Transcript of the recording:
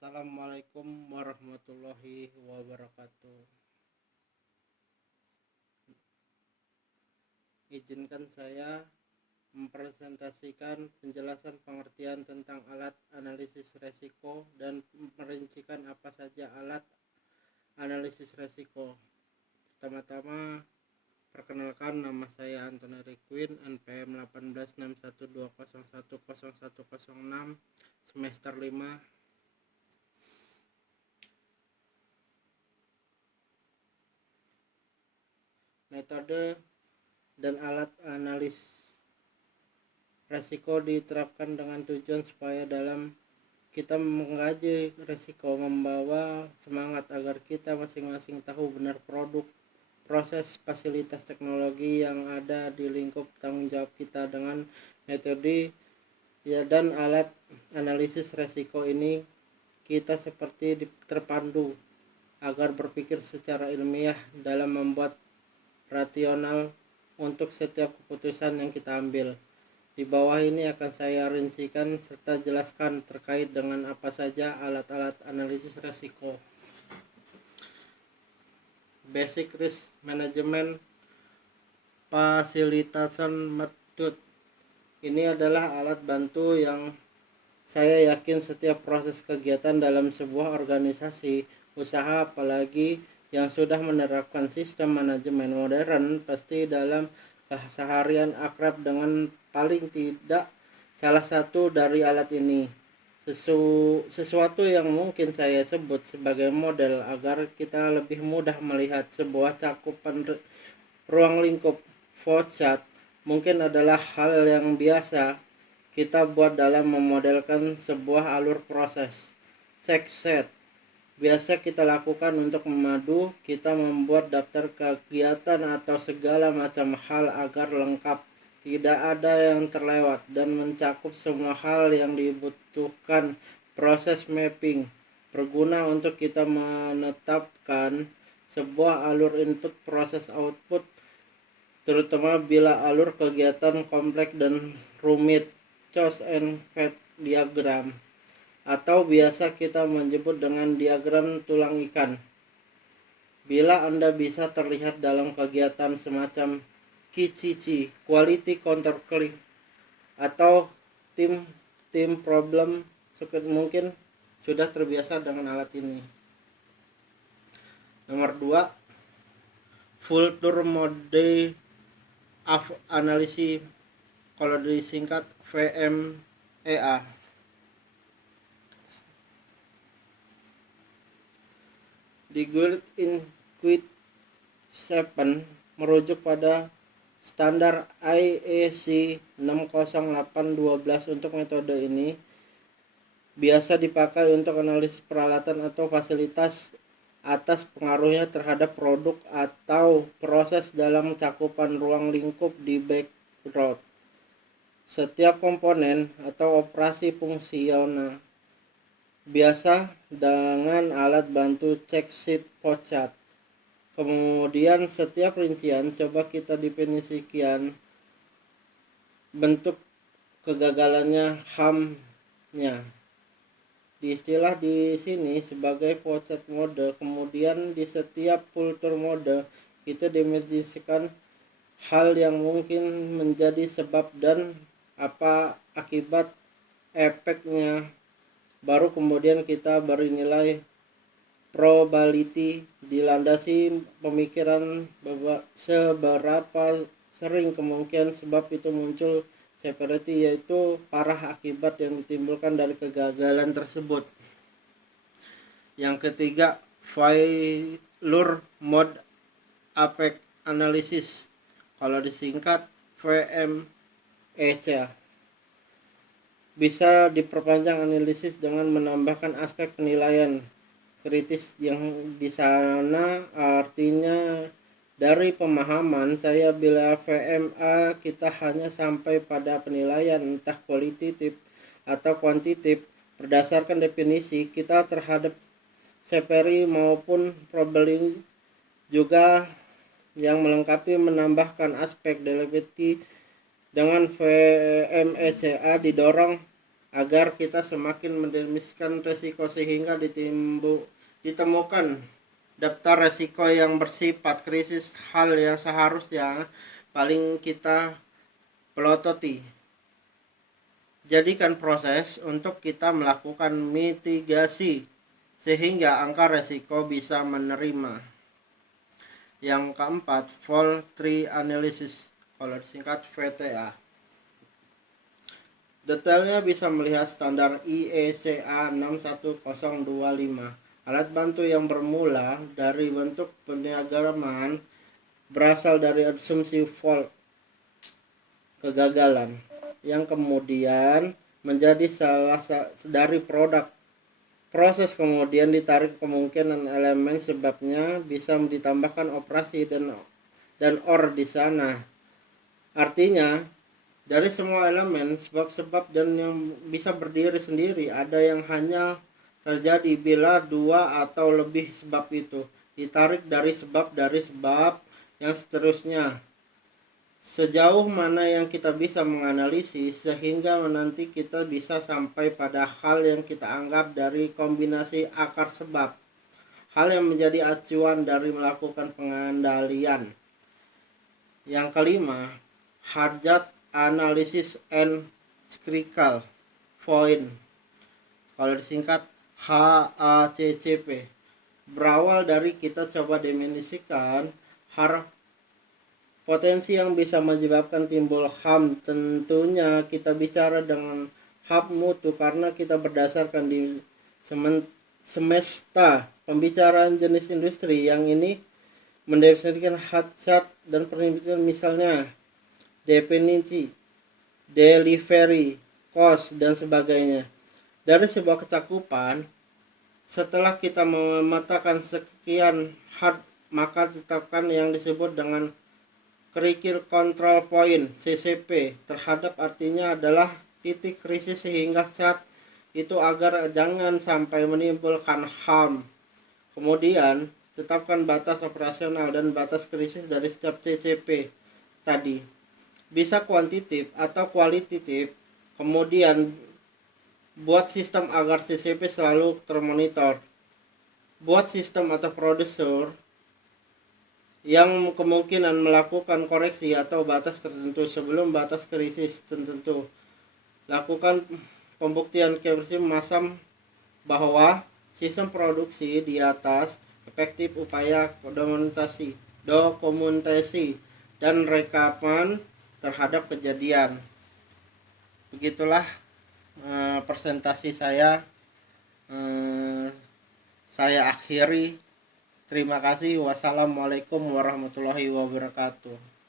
Assalamualaikum warahmatullahi wabarakatuh. Izinkan saya mempresentasikan penjelasan pengertian tentang alat analisis resiko dan merincikan apa saja alat analisis resiko. Pertama-tama, perkenalkan, nama saya Anthony Requin, NPM 186120101006, semester 5. Metode dan alat analis resiko diterapkan dengan tujuan supaya dalam kita mengkaji resiko membawa semangat agar kita masing-masing tahu benar produk, proses, fasilitas teknologi yang ada di lingkup tanggung jawab kita. Dengan metode dan alat analisis resiko ini, kita seperti terpandu agar berpikir secara ilmiah dalam membuat rasional untuk setiap keputusan yang kita ambil. Di bawah ini akan saya rincikan serta jelaskan terkait dengan apa saja alat-alat analisis resiko. Basic Risk Management Facilitation Method. Ini adalah alat bantu yang saya yakin setiap proses kegiatan dalam sebuah organisasi, usaha, apalagi yang sudah menerapkan sistem manajemen modern, pasti dalam keseharian akrab dengan paling tidak salah satu dari alat ini. Sesuatu yang mungkin saya sebut sebagai model agar kita lebih mudah melihat sebuah cakupan ruang lingkup flowchart mungkin adalah hal yang biasa kita buat dalam memodelkan sebuah alur proses. Check set biasa kita lakukan untuk memadu, kita membuat daftar kegiatan atau segala macam hal agar lengkap, tidak ada yang terlewat, dan mencakup semua hal yang dibutuhkan. Proses mapping berguna untuk kita menetapkan sebuah alur input proses output, terutama bila alur kegiatan kompleks dan rumit. Cause and effect diagram, atau biasa kita menyebut dengan diagram tulang ikan. Bila Anda bisa terlihat dalam kegiatan semacam QCC, Quality Control Click, atau tim problem, mungkin sudah terbiasa dengan alat ini. Nomor 2, Vulture Mode of Analysis, kalau disingkat VMEA. Di Guild in Quit 7 merujuk pada standar IEC 60812 untuk metode ini biasa dipakai untuk analisis peralatan atau fasilitas atas pengaruhnya terhadap produk atau proses dalam cakupan ruang lingkup di background. Setiap komponen atau operasi fungsional biasa dengan alat bantu check sheet flowchart. Kemudian setiap rincian coba kita definisikan bentuk kegagalannya, HAM-nya. Diistilah di sini sebagai flowchart mode. Kemudian di setiap vulture mode kita definisikan hal yang mungkin menjadi sebab dan apa akibat efeknya. Baru kemudian kita beri nilai probability dilandasi pemikiran seberapa sering kemungkinan sebab itu muncul, severity yaitu parah akibat yang ditimbulkan dari kegagalan tersebut. Yang ketiga, Failure Mode Effect Analysis, kalau disingkat VMEC. Bisa diperpanjang analisis dengan menambahkan aspek penilaian kritis yang di sana, artinya dari pemahaman saya bila VMA kita hanya sampai pada penilaian entah kualitatif atau kuantitatif berdasarkan definisi kita terhadap severity maupun probability, juga yang melengkapi menambahkan aspek deliability. Dengan VMECA didorong agar kita semakin mendefinisikan resiko sehingga ditemukan daftar resiko yang bersifat krisis, hal yang seharusnya paling kita pelototi. Jadikan proses untuk kita melakukan mitigasi sehingga angka resiko bisa menerima. Yang keempat, Vol Tree Analysis, kalau disingkat VTA. Detailnya bisa melihat standar IECA 61025. Alat bantu yang bermula dari bentuk peniagaman berasal dari asumsi fault, kegagalan, yang kemudian menjadi salah dari produk proses, kemudian ditarik kemungkinan elemen sebabnya bisa ditambahkan operasi dan OR di sana. Artinya dari semua elemen sebab-sebab dan yang bisa berdiri sendiri, ada yang hanya terjadi bila dua atau lebih sebab itu ditarik dari sebab yang seterusnya. Sejauh mana yang kita bisa menganalisis sehingga nanti kita bisa sampai pada hal yang kita anggap dari kombinasi akar sebab, hal yang menjadi acuan dari melakukan pengendalian. Yang kelima, Hazard Analysis and Critical Point, kalau disingkat HACCP, berawal dari kita coba definisikan potensi yang bisa menyebabkan timbul HAM. Tentunya kita bicara dengan HAM mutu karena kita berdasarkan di semesta pembicaraan jenis industri yang ini mendefinisikan hazard dan penelitian, misalnya definisi, delivery, cost, dan sebagainya. Dari sebuah kecakupan, setelah kita memetakan sekian hard, maka tetapkan yang disebut dengan Critical Control Point CCP terhadap, artinya adalah titik krisis sehingga saat itu agar jangan sampai menimbulkan HAM. Kemudian tetapkan batas operasional dan batas krisis dari setiap CCP tadi, bisa kuantitatif atau kualitatif. Kemudian buat sistem agar CCP selalu termonitor. Buat sistem atau produser yang kemungkinan melakukan koreksi atau batas tertentu sebelum batas krisis tertentu. Lakukan pembuktian kebersihan masam bahwa sistem produksi di atas efektif, upaya dokumentasi dan rekaman terhadap kejadian. Begitulah presentasi saya. Saya akhiri. Terima kasih. Wassalamualaikum warahmatullahi wabarakatuh.